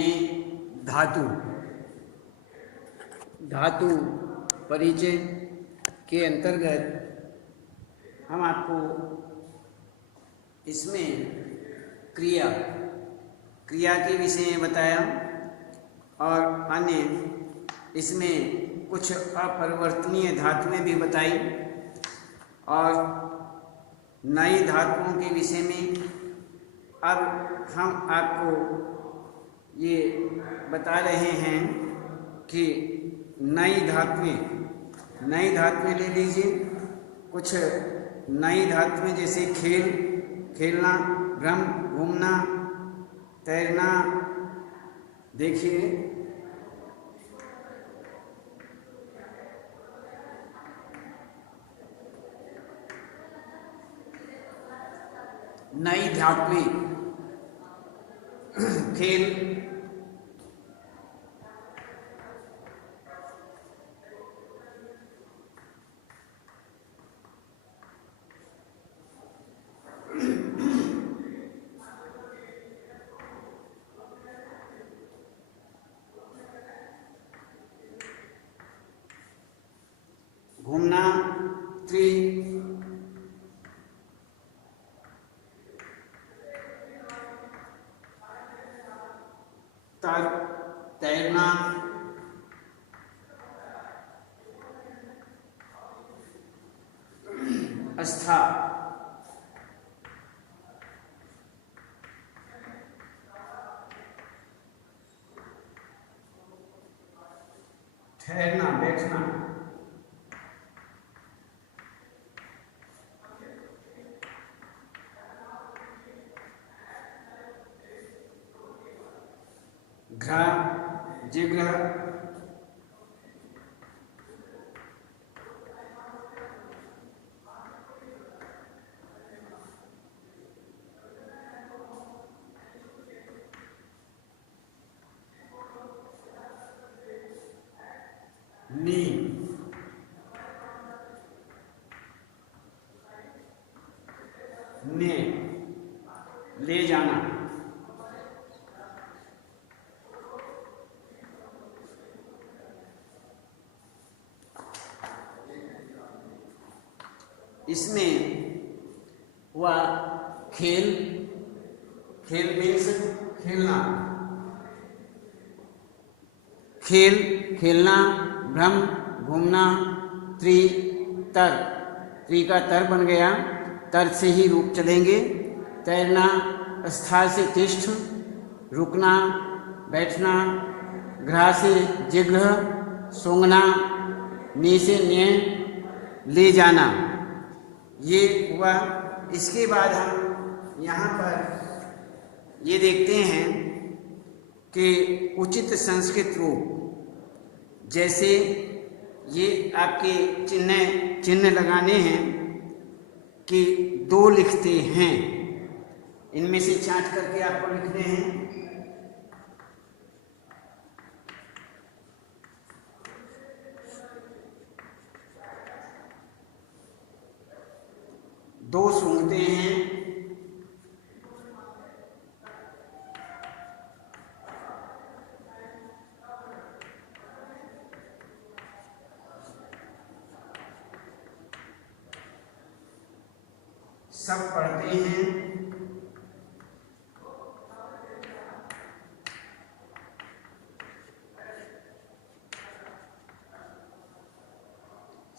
हमने धातु परिचय के अंतर्गत हम आपको इसमें क्रिया के विषय में बताया और अन्य इसमें कुछ अपरिवर्तनीय धातुएं भी बताई और नई धातुओं के विषय में अब हम आपको ये बता रहे हैं कि नई धातुएं ले लीजिए। कुछ नई धातुएं जैसे खेलना, भ्रम, घूमना, तैरना। देखिए, नई धातुएं खेल, घूमना, तैरना, आस्था, ठहरना, बैठना, जिग्रह, नी, ने, ले जाना, इसमें हुआ खेल मीन्स खेलना, खेलना, भ्रम, घूमना, त्रि का तर बन गया, तर से ही रूप चलेंगे। तैरना, स्था से तिष्ठ, रुकना, बैठना, ग्रह से जिग्रह, सूंघना, नी से न्याय, ले जाना। ये हुआ। इसके बाद हम यहाँ पर ये देखते हैं कि उचित संस्कृत रूप, जैसे ये आपके चिन्ह लगाने हैं कि 2 लिखते हैं, इनमें से छांट करके आपको लिखने हैं। दो सूंघते हैं, सब पढ़ते हैं,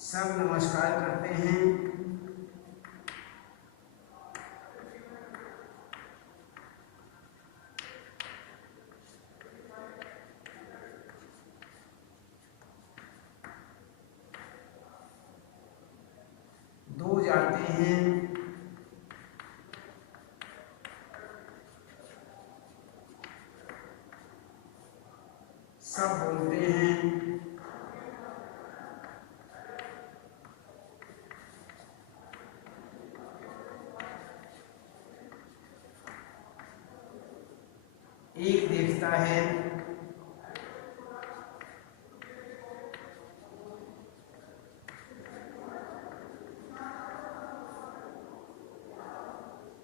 सब नमस्कार करते हैं, दो जाते हैं, सब बोलते हैं, एक देखता है,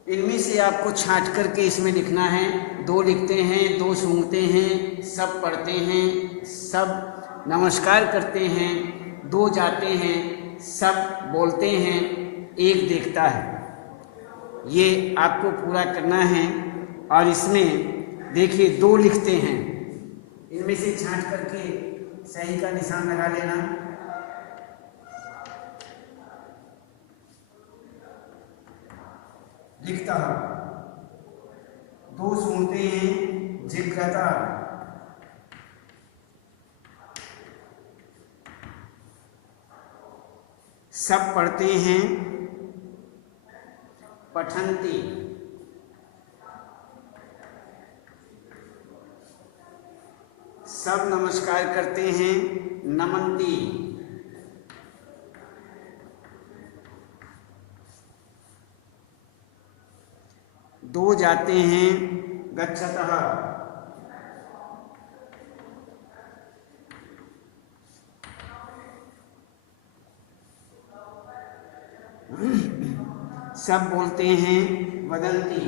इनमें से आपको छांट करके इसमें लिखना है। 2 लिखते हैं, 2 सूंघते हैं, सब पढ़ते हैं, सब नमस्कार करते हैं, 2 जाते हैं, सब बोलते हैं, 1 देखता है। ये आपको पूरा करना है। और इसमें देखिए 2 लिखते हैं, इनमें से छांट करके सही का निशान लगा लेना। लिखता, 2 सुनते हैं, जिज्ञता, सब पढ़ते हैं, पठन्ति, सब नमस्कार करते हैं, नमन्ति, दो जाते हैं, गच्छतः, सब बोलते हैं, वदन्ति,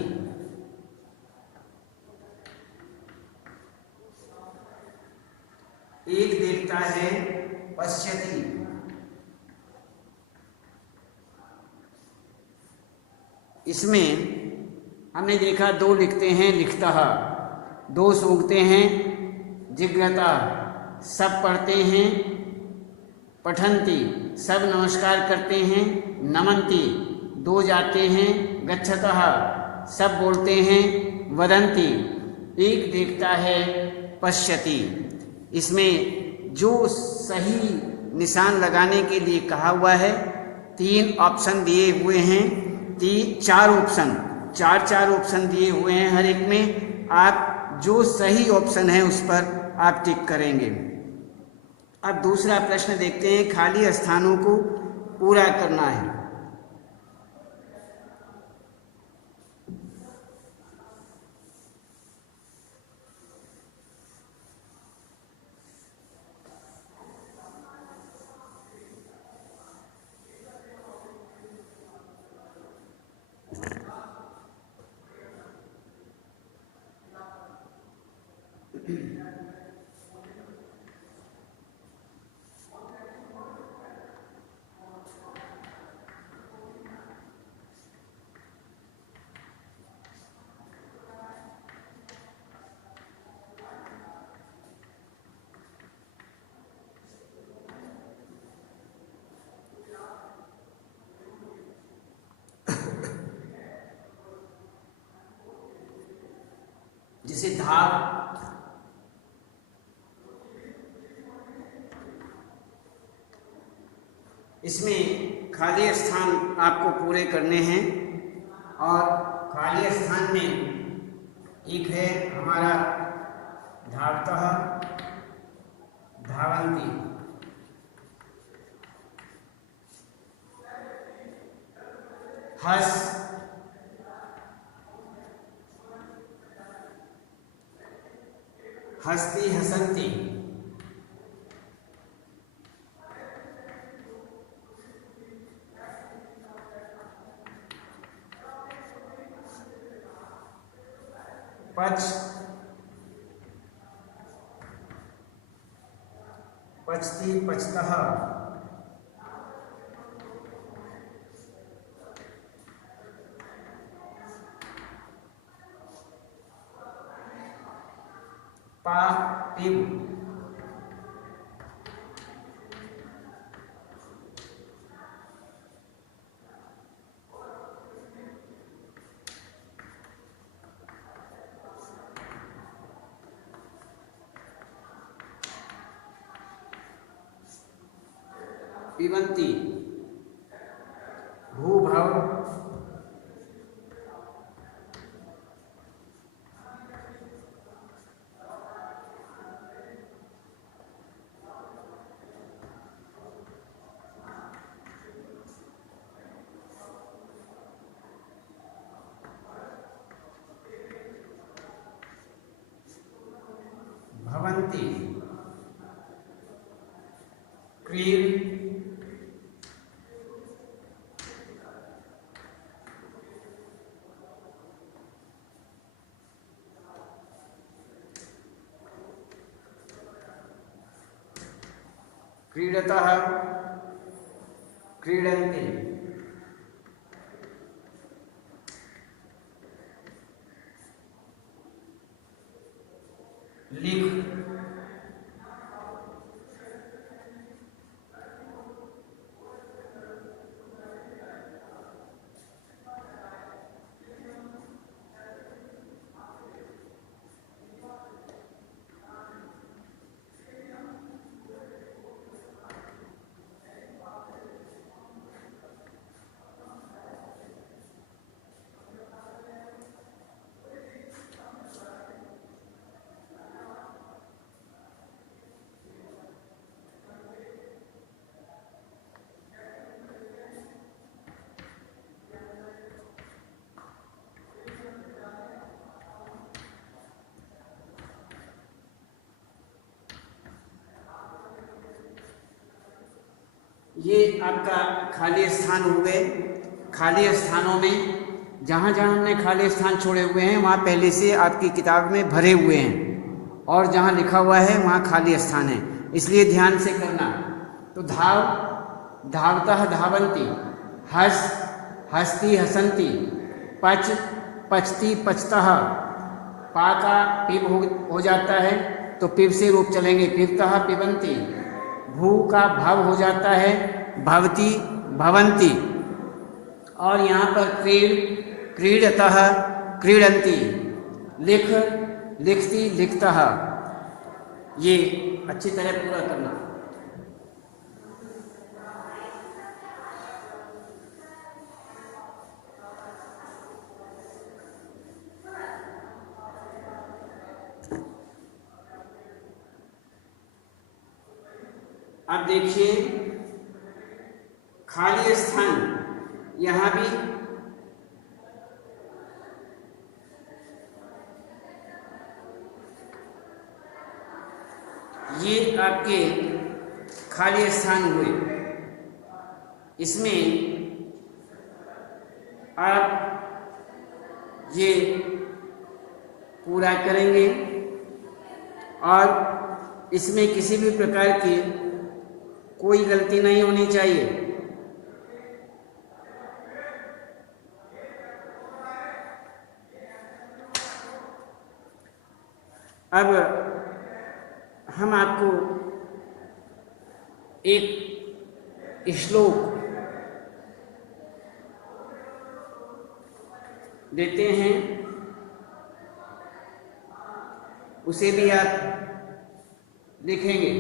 एक देखता है, पश्यति, इसमें हमने देखा 2 लिखते हैं, लिखता, 2 सूंघते हैं, जिज्ञता, सब पढ़ते हैं, पठन्ति, सब नमस्कार करते हैं, नमन्ति, 2 जाते हैं, गच्छतः, सब बोलते हैं, वदन्ति, एक देखता है, पश्यति। इसमें जो सही निशान लगाने के लिए कहा हुआ है, 3 ऑप्शन दिए हुए हैं, 4 ऑप्शन, 4 ऑप्शन दिए हुए हैं हर एक में। आप जो सही ऑप्शन है उस पर आप टिक करेंगे। अब दूसरा प्रश्न देखते हैं, खाली स्थानों को पूरा करना है। जैसे धार, इसमें खाली स्थान आपको पूरे करने हैं। और खाली स्थान में एक है हमारा धावतः, धावन्ति, हस, हस्ति, हसन्ति, पच, पचति, पचतः, पा, पिब, पिबन्ति, भूभव, भवन्ति, क्रीड, क्रीडतः क्रीडन्ति लिख ये आपका खाली स्थान हो गए। खाली स्थानों में जहाँ जहाँ हमने खाली स्थान छोड़े हुए हैं वहाँ पहले से आपकी किताब में भरे हुए हैं और जहाँ लिखा हुआ है वहाँ खाली स्थान है, इसलिए ध्यान से करना। तो धाव धावतः धावन्ति, हस हस्ती हसन्ति, पच पचती पचतः, पा का पिब हो जाता है तो पिब से रूप चलेंगे, पिबतः पिबन्ति। भू का भव हो जाता है, भवती भवन्ति। और यहाँ पर क्रीड क्रीडतः क्रीडन्ति, लिख लिखती लिखतः। ये अच्छी तरह पूरा करना। अब देखिए खाली स्थान, यहाँ भी ये आपके खाली स्थान हुए। इसमें आप ये पूरा करेंगे और इसमें किसी भी प्रकार की कोई गलती नहीं होनी चाहिए। अब हम आपको एक श्लोक देते हैं, उसे भी आप लिखेंगे।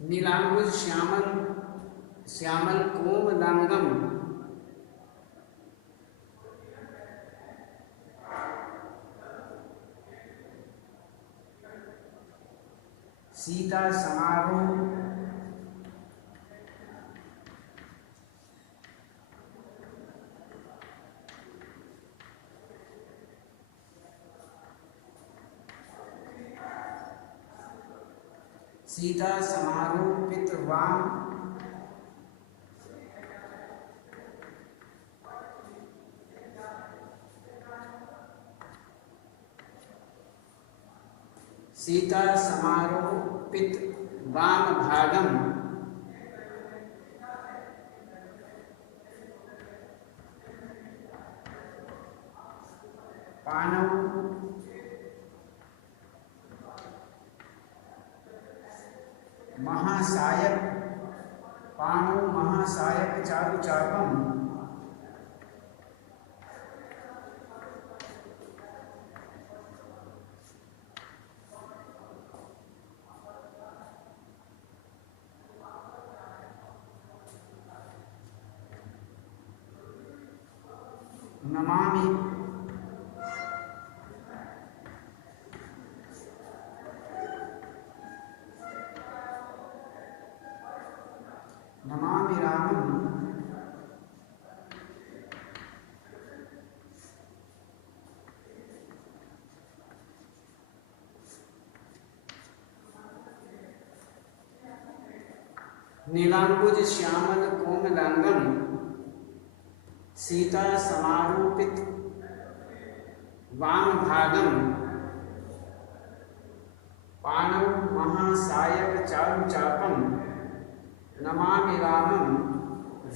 नीलांबुज श्यामल श्यामल कोमलांगम, सीता समारोह, सीता समारोह पितृवाम, सीता समारोह पित वाम भागम, पानव महासायक पाणौ महासायक चारुचापम नमामि नमामि रामं नीलांबुज श्यामल कोमलांगम सीता समारूपित वाम भागम पाणौ महासायक चारुचापम नमामि रामं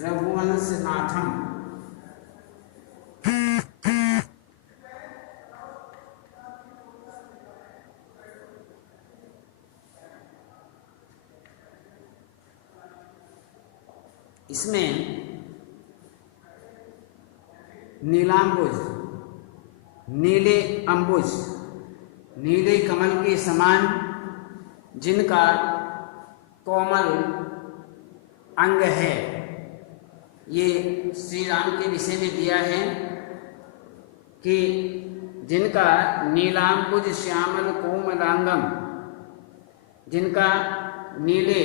रघुवंशनाथम। इसमें नीलांबुज, नीले अंबुज, नीले कमल के समान जिनका कोमल अंग है, ये श्री राम के विषय में दिया है कि जिनका नीलांबुज श्यामल कोमलांगम, जिनका नीले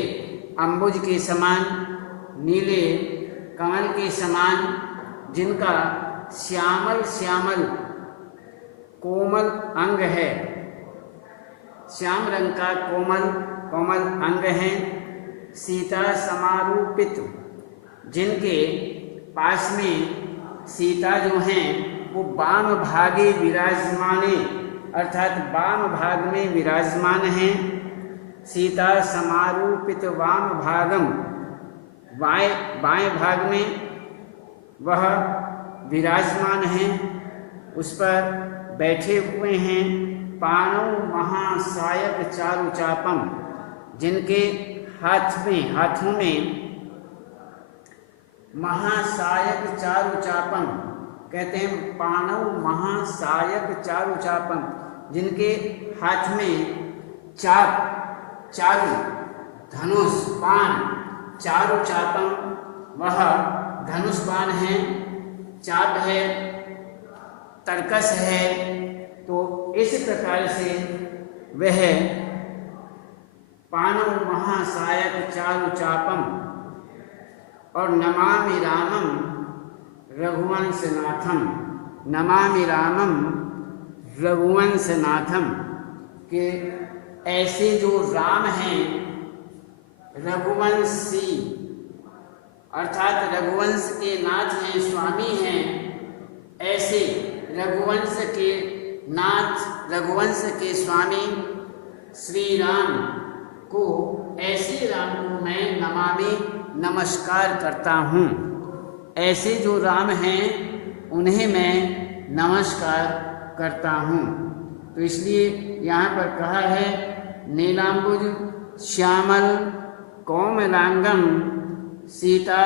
अंबुज के समान, नीले कमल के समान, जिनका श्यामल श्यामल कोमल अंग है, श्याम रंग का कोमल अंग है। सीता समारूपित, जिनके पास में सीता जो हैं वो वाम भागे विराजमाने, अर्थात वाम भाग में विराजमान हैं। सीता समारूपित वाम भागम, बाएं भाग में वह विराजमान हैं, उस पर बैठे हुए हैं। पाणौ महासायक चारुचापम, जिनके हाथों में महासायक चारुचापम कहते हैं। पाणौ महासायक चारुचापम, जिनके हाथ में चारु धनुष बाण, चारुचापम वह धनुष बाण है, चाप है, तरकस है। तो इस प्रकार से वह पाणौ महासायक चारुचापम और नमामि रामम रघुवंशनाथम, नमामि रामम रघुवंशनाथम के ऐसे जो राम हैं रघुवंशी, अर्थात रघुवंश के नाथ हैं, स्वामी हैं, ऐसे रघुवंश के नाथ, रघुवंश के स्वामी श्री राम को, ऐसे राम को मैं नमामि नमस्कार करता हूँ। ऐसे जो राम हैं उन्हें मैं नमस्कार करता हूँ। तो इसलिए यहाँ पर कहा है नीलांबुज श्यामल कोमलांगम सीता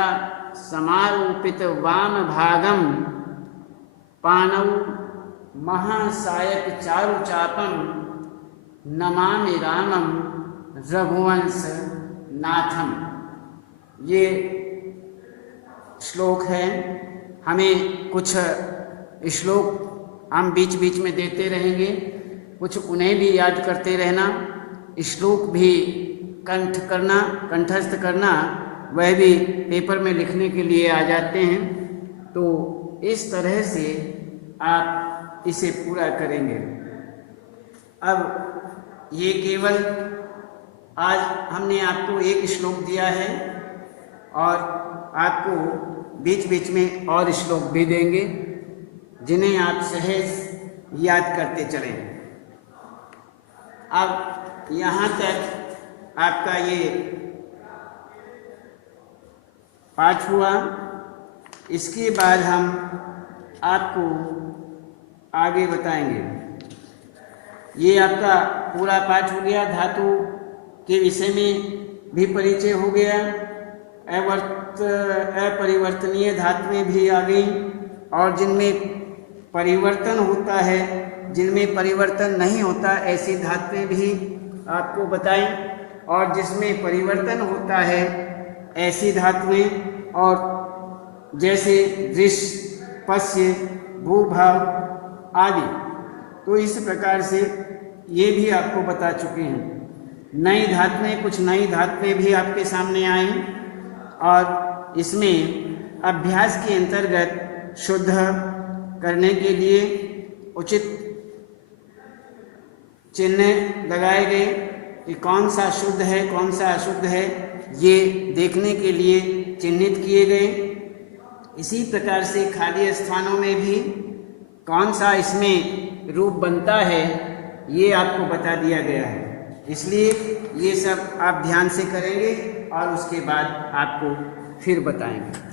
समारूपित वाम भागम पाणौ महासायक चारुचापम नमामि रामम रघुवंश नाथम। ये श्लोक है। हमें कुछ श्लोक हम बीच बीच में देते रहेंगे, कुछ उन्हें भी याद करते रहना, श्लोक भी कंठस्थ करना, वह भी पेपर में लिखने के लिए आ जाते हैं। तो इस तरह से आप इसे पूरा करेंगे। अब ये केवल आज हमने आपको एक श्लोक दिया है और आपको बीच बीच में और श्लोक भी देंगे जिन्हें आप सहज याद करते चलें। अब यहाँ तक आपका ये पाठ हुआ। इसके बाद हम आपको आगे बताएंगे। ये आपका पूरा पाठ हो गया। धातु के विषय में भी परिचय हो गया। अपरिवर्तनीय धातुएं भी आ गई, और जिनमें परिवर्तन होता है, जिनमें परिवर्तन नहीं होता ऐसी धातुएं भी आपको बताई, और जिसमें परिवर्तन होता है ऐसी धातुएं, और जैसे दृश्य, पश्य, भूभाव आदि। तो इस प्रकार से ये भी आपको बता चुके हैं। नई धातुएं, कुछ नई धातुएं भी आपके सामने आई, और इसमें अभ्यास के अंतर्गत शुद्ध करने के लिए उचित चिन्ह लगाए गए कि कौन सा शुद्ध है कौन सा अशुद्ध है, ये देखने के लिए चिन्हित किए गए। इसी प्रकार से खाली स्थानों में भी कौन सा इसमें रूप बनता है ये आपको बता दिया गया है। इसलिए ये सब आप ध्यान से करेंगे और उसके बाद आपको फिर बताएंगे।